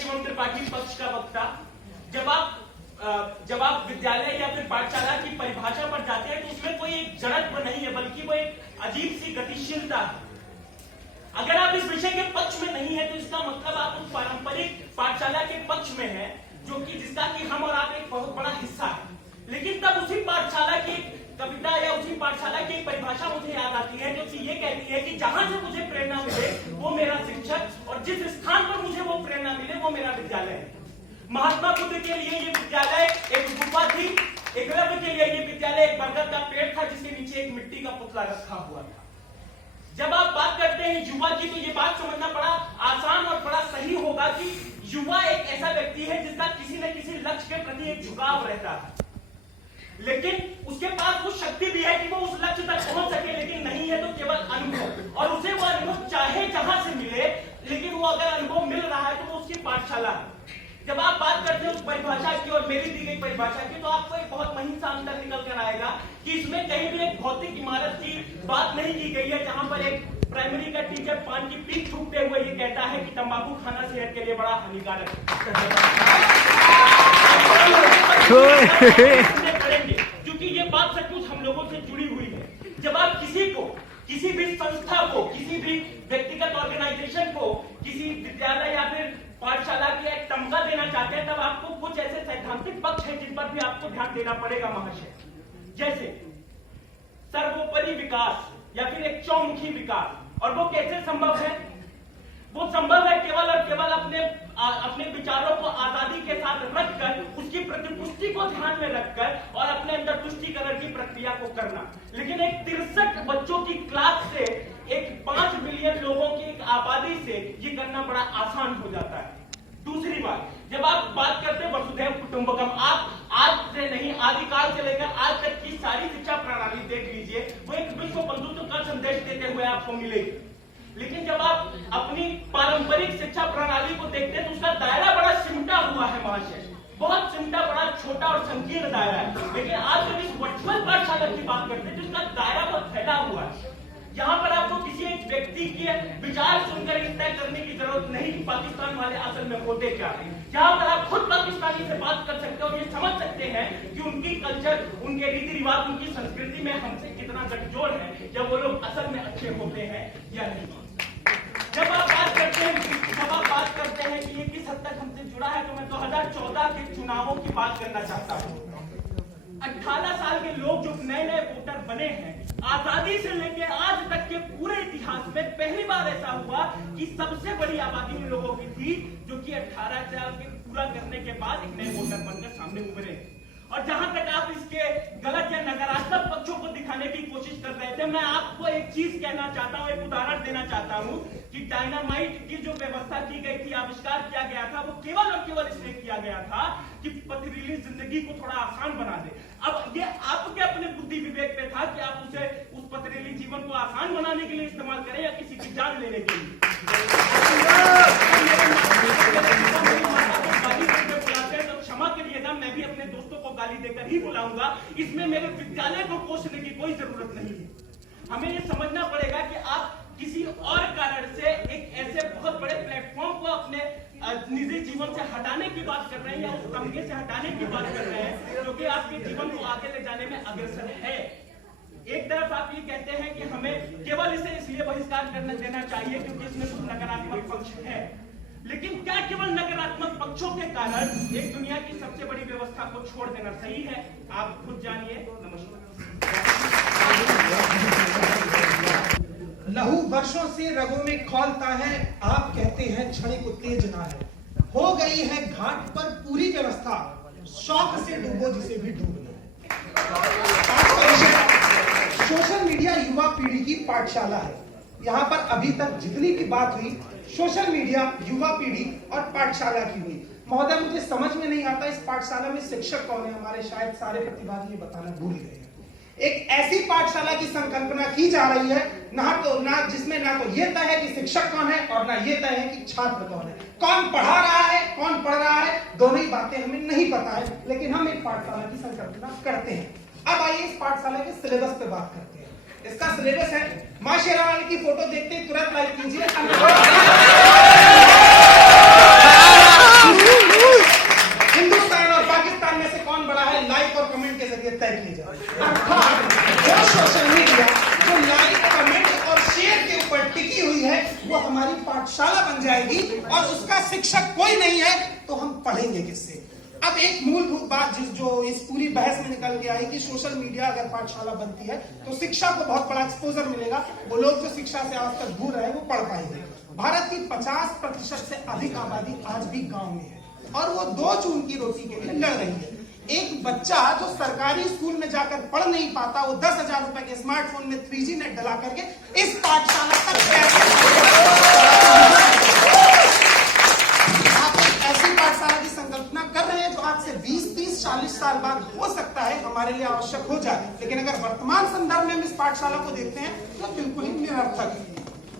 शिवम त्रिपाठी पक्ष का वक्ता। जब आप विद्यालय या फिर पाठशाला की परिभाषा पर जाते हैं तो उसमें कोई एक जड़त्व नहीं है, बल्कि वो एक अजीब सी गतिशीलता है। अगर आप इस विषय के पक्ष में नहीं है तो इसका मतलब आप उस पारंपरिक पाठशाला के पक्ष में है, जो कि जिसका कि हम और आप एक बहुत बड़ा हिस्सा है। लेकिन तब उसी पाठशाला की कविता या उसी पाठशाला की परिभाषा मुझे याद आती है जो कि ये कहती है कि जहां से मुझे प्रेरणा मिले वो मेरा शिक्षक, और जिस स्थान पर मुझे वो प्रेरणा मिले वो मेरा विद्यालय है। महात्मा बुद्ध के लिए ये विद्यालय एक गुफा थी, एकलव्य के लिए ये विद्यालय एक बरगद का पेड़ था जिसके नीचे एक मिट्टी का पुतला रखा हुआ था। जब आप बात करते हैं युवा की तो ये बात समझना बड़ा आसान और बड़ा सही होगा कि युवा एक ऐसा व्यक्ति है जिसका किसी न किसी लक्ष्य के प्रति एक झुकाव रहता है, लेकिन उसके पास वो शक्ति भी है कि वो उस लक्ष्य तक पहुंच सके, लेकिन नहीं है तो केवल अनुभव, और उसे वो अनुभव चाहे जहां से मिले, लेकिन वो अगर अनुभव मिल रहा है तो वो उसकी पाठशाला है। जब आप बात करते हैं उस परिभाषा की और मेरी दी गई परिभाषा की, तो आपको एक बहुत महीन सा अंतर निकल कर आएगा कि इसमें कहीं भी एक भौतिक इमारत की बात नहीं की गई है, जहां पर एक प्राइमरी का टीचर पान की पीक थूकते हुए ये कहता है कि तंबाकू खाना सेहत के लिए बड़ा हानिकारक है। क्योंकि ये बात सचमुच हम लोगों से जुड़ी हुई है। जब आप किसी भी संस्था को, किसी भी व्यक्तिगत ऑर्गेनाइजेशन को, किसी विद्यालय या फिर पाठशाला की एक तमगा देना चाहते हैं, तब आपको कुछ ऐसे सैद्धांतिक पक्ष हैं जिन पर भी आपको ध्यान देना पड़ेगा महाशय, जैसे सर्वोपरि विकास या फिर एक चौमुखी विकास। और वो कैसे संभव है? वो संभव है केवल और केवल अपने विचारों को आजादी के साथ रखकर, उसकी प्रतिपुष्टि को ध्यान में रखकर और अपने अंदर तुष्टिकरण की प्रक्रिया को करना। लेकिन एक 63 बच्चों की क्लास से, एक 5 मिलियन लोगों की एक आबादी से ये करना बड़ा आसान हो जाता है। दूसरी बात, जब आप बात करते हैं वसुधैव कुटुंबकम, आप आज से नहीं आदिकाल से लेकर आज तक की सारी शिक्षा प्रणाली देख लीजिए, वो एक विश्व बंधुत्व का संदेश देते हुए आपको मिलेगी। लेकिन जब आप अपनी पारंपरिक शिक्षा प्रणाली को देखते हैं तो उसका दायरा बड़ा सिमटा हुआ है महाशय, बहुत सिमटा, बड़ा छोटा और संकीर्ण दायरा है। लेकिन आज जब इस वर्चुअल पाठशाला की बात करते हैं तो उसका दायरा बहुत फैला हुआ है। यहाँ पर आपको किसी एक व्यक्ति के विचार सुनकर तय करने की जरूरत नहीं कि पाकिस्तान वाले असल में होते क्या हैं। यहाँ पर आप खुद पाकिस्तानी से बात कर सकते हो और ये समझ सकते हैं कि उनकी कल्चर, उनके रीति रिवाज, उनकी संस्कृति में हमसे कितना गठजोड़ है, या वो लोग असल में अच्छे होते हैं या नहीं। जब आप बात करते हैं कि ये किस हद तक हमसे जुड़ा है, तो मैं 2014 के चुनावों की बात करना चाहता हूँ। 18 साल के लोग जो नए वोटर बने हैं, आजादी से लेकर आज तक के पूरे इतिहास में पहली बार ऐसा हुआ कि सबसे बड़ी आबादी उन लोगों की थी जो कि 18 साल के पूरा करने के बाद एक नए वोटर बनकर सामने उभरे। और जहां तक आप इसके गलत या नकारात्मक पक्षों को दिखाने की कोशिश कर रहे थे, मैं आपको एक चीज कहना चाहता हूं, एक उदाहरण देना चाहता हूं कि डायनामाइट की जो व्यवस्था की गई थी, आविष्कार किया गया था, वो केवल और केवल इसलिए किया गया था कि पथरीली जिंदगी को थोड़ा आसान बना दे। अब ये आपके अपने बुद्धि विवेक पे था कि आप उसे उस पथरीली जीवन को आसान बनाने के लिए इस्तेमाल करें या किसी की जान लेने के लिए। क्षमा करिएगा, मैं भी अपने दोस्तों को गाली देकर ही बुलाऊंगा। इसमें मेरे विद्यालय को कोसने की कोई जरूरत नहीं है। हमें ये समझना पड़ेगा कि आप किसी और कारण से एक ऐसे बहुत बड़े प्लेटफॉर्म को अपने निजी जीवन से हटाने की बात कर रहे हैं, या उस तमगे से हटाने की बात कर रहे हैं जो कि आपके जीवन को आगे ले जाने में अग्रसर है। एक तरफ आप ये कहते हैं कि हमें केवल इसे इसलिए बहिष्कार करने देना चाहिए क्योंकि इसमें कुछ नकारात्मक पक्ष है, लेकिन क्या केवल नकारात्मक पक्षों के कारण एक दुनिया की सबसे बड़ी व्यवस्था को छोड़ देना सही है? आप खुद जानिए। नमस्कार। लहू वर्षों से रगों में खौलता है, आप कहते हैं क्षणिक उत्तेजना है। हो गई है घाट पर पूरी व्यवस्था, शौक से डूबो जिसे भी डूबना है। आज का विषय सोशल मीडिया युवा पीढ़ी की पाठशाला है। यहाँ पर अभी तक जितनी भी बात हुई सोशल मीडिया, युवा पीढ़ी और पाठशाला की हुई। महोदय, मुझे समझ में नहीं आता इस पाठशाला में शिक्षक कौन है? हमारे शायद सारे प्रतिभागी ये बताना भूल गए हैं। एक ऐसी पाठशाला की संकल्पना की जा रही है जिसमें ना तो ये तय है कि शिक्षक कौन है और ना ये तय है कि छात्र कौन है। कौन पढ़ा रहा है, कौन पढ़ रहा है, दोनों ही बातें हमें नहीं पता है, लेकिन हम एक पाठशाला की संकल्पना करते हैं। अब आइए इस पाठशाला के सिलेबस पे बात करते हैं। इसका सिलेबस है, मां शेरावाली की फोटो देखते ही तुरंत लाइक कीजिए। और उसका शिक्षक कोई नहीं है तो हम पढ़ेंगे किससे? अब एक मूलभूत बात जो इस पूरी बहस में निकल के आई कि सोशल मीडिया अगर पाठशाला बनती है तो शिक्षा को बहुत बड़ा एक्सपोजर मिलेगा, वो लोग जो शिक्षा से आज तक दूर रहे वो पढ़ पाएंगे। भारत की 50% से अधिक आबादी आज भी गांव में है और वो 2 जून की रोटी के लिए लड़ रही है। एक बच्चा जो सरकारी स्कूल में जाकर पढ़ नहीं पाता, वो 10,000 रुपए के स्मार्टफोन में 3G नेट डला करके इस पाठशाला तक आप एक ऐसी पाठशाला की संकल्पना कर रहे हैं जो आज से 20, 30, 40 साल बाद हो सकता है हमारे लिए आवश्यक हो जाए, लेकिन अगर वर्तमान संदर्भ में हम इस पाठशाला को देखते हैं तो बिल्कुल ही निरर्थक है।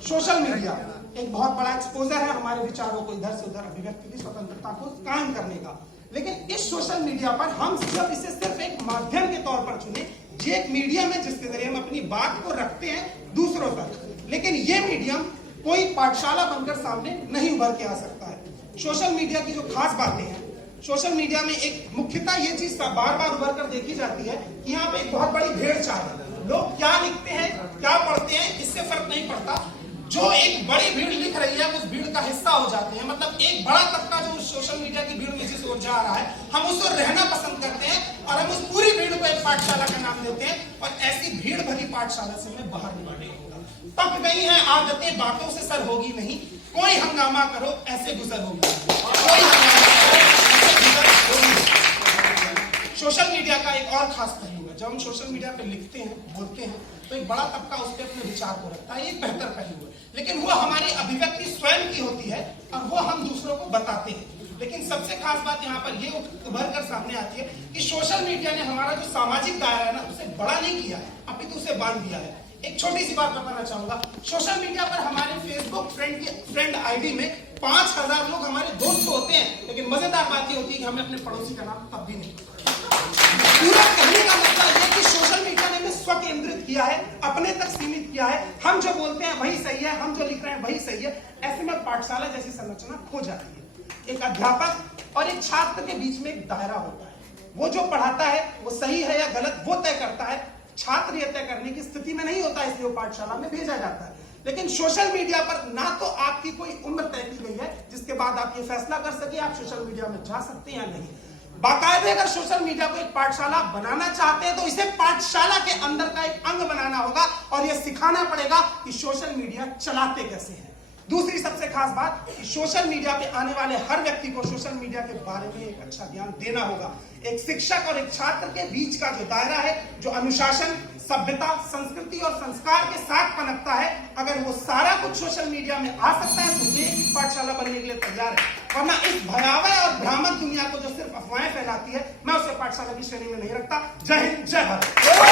सोशल मीडिया एक बहुत बड़ा एक्सपोजर है हमारे विचारों को इधर से उधर अभिव्यक्ति की स्वतंत्रता को कायम करने का, लेकिन इस सोशल मीडिया पर हम जब इसे सिर्फ एक माध्यम के तौर पर चुने, ये एक मीडियम है जिसके जरिए हम अपनी बात को रखते हैं दूसरों तक, लेकिन ये मीडियम कोई पाठशाला बनकर सामने नहीं उभर के आ सकता है। सोशल मीडिया की जो खास बातें हैं, सोशल मीडिया में एक मुख्यतः ये चीज बार बार उभर कर देखी जाती है कि यहाँ पे एक बहुत बड़ी भेड़ चाल है। लोग क्या लिखते हैं, क्या पढ़ते हैं, इससे फर्क नहीं पड़ता। जो एक बड़ी भीड़ लिख रही है उस भीड़ का हिस्सा हो जाते हैं, मतलब एक बड़ा तबका जो सोशल मीडिया की भीड़ में जिस ओर जा रहा है, हम उस ओर रहना पसंद करते हैं और हम उस पूरी भीड़ को एक पाठशाला का नाम देते हैं और ऐसी भीड़ भरी पाठशाला से मैं बाहर निकलने होगा। पक गई हैं आदतें, बातों से सर होगी नहीं, कोई हंगामा करो ऐसे गुजर होगी, कोई हंगामा करो ऐसे गुजर होगी। सोशल मीडिया का एक और खास पहलू है, जब हम सोशल मीडिया पे लिखते हैं, बोलते हैं, तो एक बड़ा तबका उस पर अपने विचार को रखता है, एक बेहतर पहलू है, लेकिन वो हमारी अभिव्यक्ति स्वयं की होती है और वो हम दूसरों को बताते हैं। लेकिन सबसे खास बात यहाँ पर ये उभर कर सामने आती है कि सोशल मीडिया ने हमारा जो सामाजिक दायरा है ना, उसे बड़ा नहीं किया है, अपितु उसे बांध दिया है। एक छोटी सी बात बताना चाहूंगा, सोशल मीडिया पर हमारे फेसबुक फ्रेंड आईडी में 5000 लोग हमारे दोस्त होते हैं, लेकिन मजेदार बात ये होती है कि हमें अपने पड़ोसी का नाम तब भी नहीं पता। पूरा कहने का मतलब ये कि सोशल मीडिया ने हमें स्व केंद्रित किया है, अपने तक सीमित किया है, हम जो बोलते हैं वही सही है, हम जो लिख रहे हैं वही सही है। ऐसे में पाठशाला जैसी संरचना खो जाती है। एक अध्यापक और एक छात्र के बीच में एक दायरा होता है, वो जो पढ़ाता है वो सही है या गलत वो तय करता है, छात्र ये तय करने की स्थिति में नहीं होता, इसलिए वो पाठशाला में भेजा जाता है। लेकिन सोशल मीडिया पर ना तो आपकी कोई उम्र तय की गई है जिसके बाद आप ये फैसला कर सके आप सोशल मीडिया में जा सकते हैं या नहीं। बाकायदे अगर सोशल मीडिया को एक पाठशाला बनाना चाहते हैं तो इसे पाठशाला के अंदर का एक अंग बनाना होगा और यह सिखाना पड़ेगा कि सोशल मीडिया चलाते कैसे हैं। दूसरी सबसे खास बात कि सोशल मीडिया पे आने वाले हर व्यक्ति को सोशल मीडिया के बारे में एक अच्छा ज्ञान देना होगा। एक शिक्षक और एक छात्र के बीच का जो दायरा है, जो अनुशासन, सभ्यता, संस्कृति और संस्कार के साथ पनपता है, अगर वो सारा कुछ सोशल मीडिया में आ सकता है तो ये पाठशाला बनने के लिए तैयार है। वरना इस भयावह और भ्रामक दुनिया को जो सिर्फ अफवाहें फैलाती है, मैं उसे पाठशाला की श्रेणी में नहीं रखता। जय हिंद, जय भारत।